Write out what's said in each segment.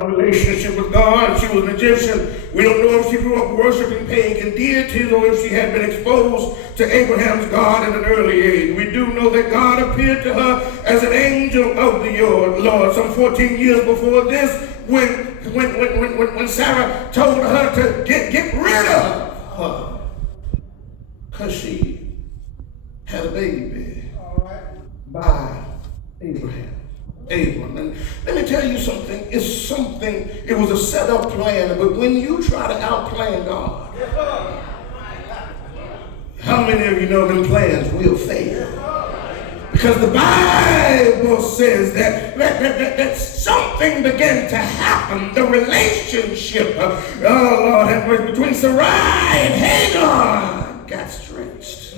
relationship with God. She was an Egyptian. We don't know if she grew up worshiping pagan deities or if she had been exposed to Abraham's God at an early age. We do know that God appeared to her as an angel of the Lord some 14 years before this, when Sarah told her to get rid of her because she had a baby by Abraham. And let me tell you something. It was a set up plan, but when you try to outplan God, how many of you know them plans will fail? Because the Bible says that something began to happen. The relationship, between Sarai and Hagar got stretched.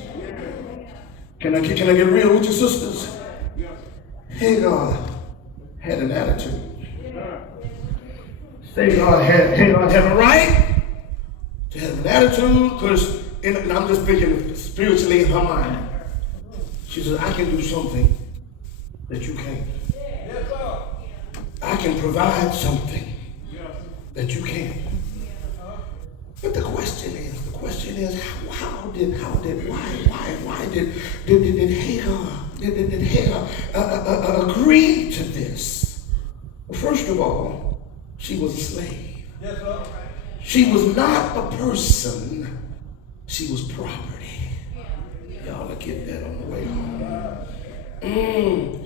Can I get real with your sisters? Hagar had an attitude. Hagar had a right to have an attitude because, and I'm just thinking spiritually in her mind, she says, I can do something that you can't. I can provide something that you can't. But the question is, why did Hagar agree to this? Well, first of all, she was a slave. She was not a person, she was property. Y'all will get that on the way home.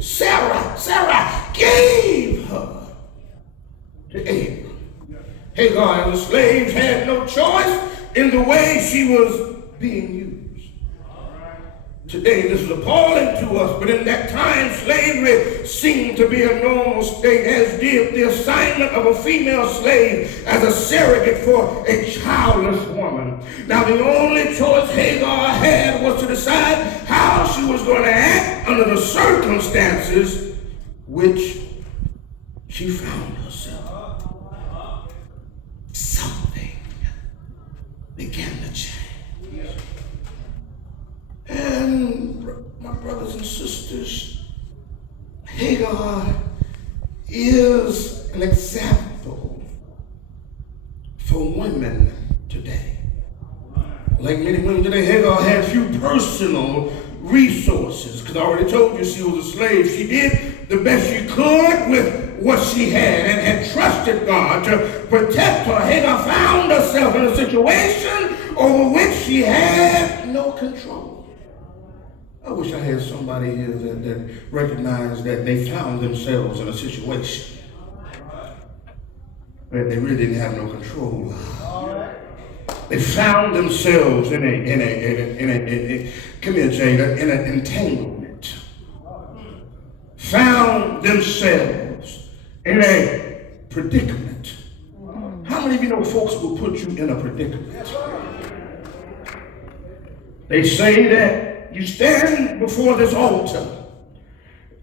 Sarah gave her to Abraham. Hagar and the slaves had no choice in the way she was being used. Today, this is appalling to us, but in that time, slavery seemed to be a normal state, as did the assignment of a female slave as a surrogate for a childless woman. Now, the only choice Hagar had was to decide how she was going to act under the circumstances which she found herself. Something began to change. And my brothers and sisters, Hagar is an example for women today. Like many women today, Hagar had few personal resources, because I already told you she was a slave. She did the best she could with what she had and had trusted God to protect her. Hagar found herself in a situation over which she had no control. I wish I had somebody here that recognized that they found themselves in a situation that they really didn't have no control of. They found themselves in a come here, Jada, in an entanglement. Found themselves in a predicament. How many of you know folks will put you in a predicament? They say that you stand before this altar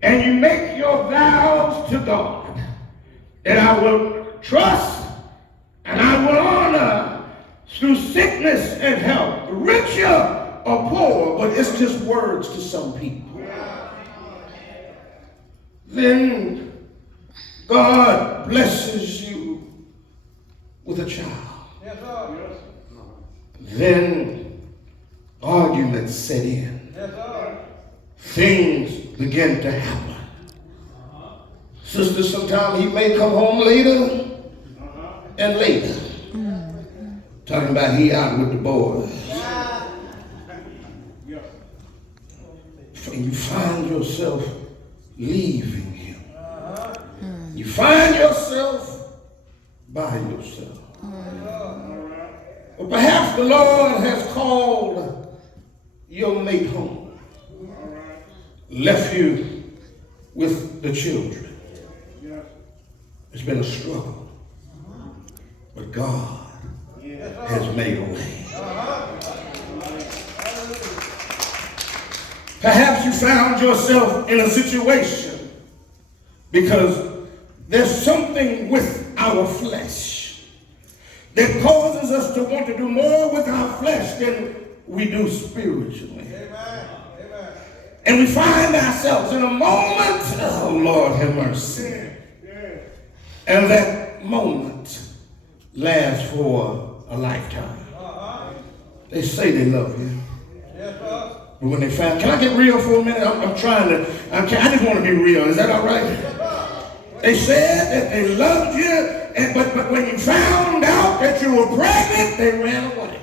and you make your vows to God that I will trust and I will honor through sickness and health, richer or poor, but it's just words to some people. Then God blesses you with a child. Then arguments set in. Things begin to happen. Sister, sometimes he may come home later and later. Talking about he out with the boys. And you find yourself leaving him. You find yourself by yourself. Or perhaps the Lord has called your mate home, left you with the children. It's been a struggle, but God has made a way. Perhaps you found yourself in a situation because there's something with our flesh that causes us to want to do more with our flesh than we do spiritually. Amen. Amen. And we find ourselves in a moment, oh Lord have mercy, and that that moment lasts for a lifetime. They say they love you. But when they find, can I get real for a minute? I'm trying to, I just want to be real. Is that all right? They said that they loved you, but when you found out that you were pregnant, they ran away.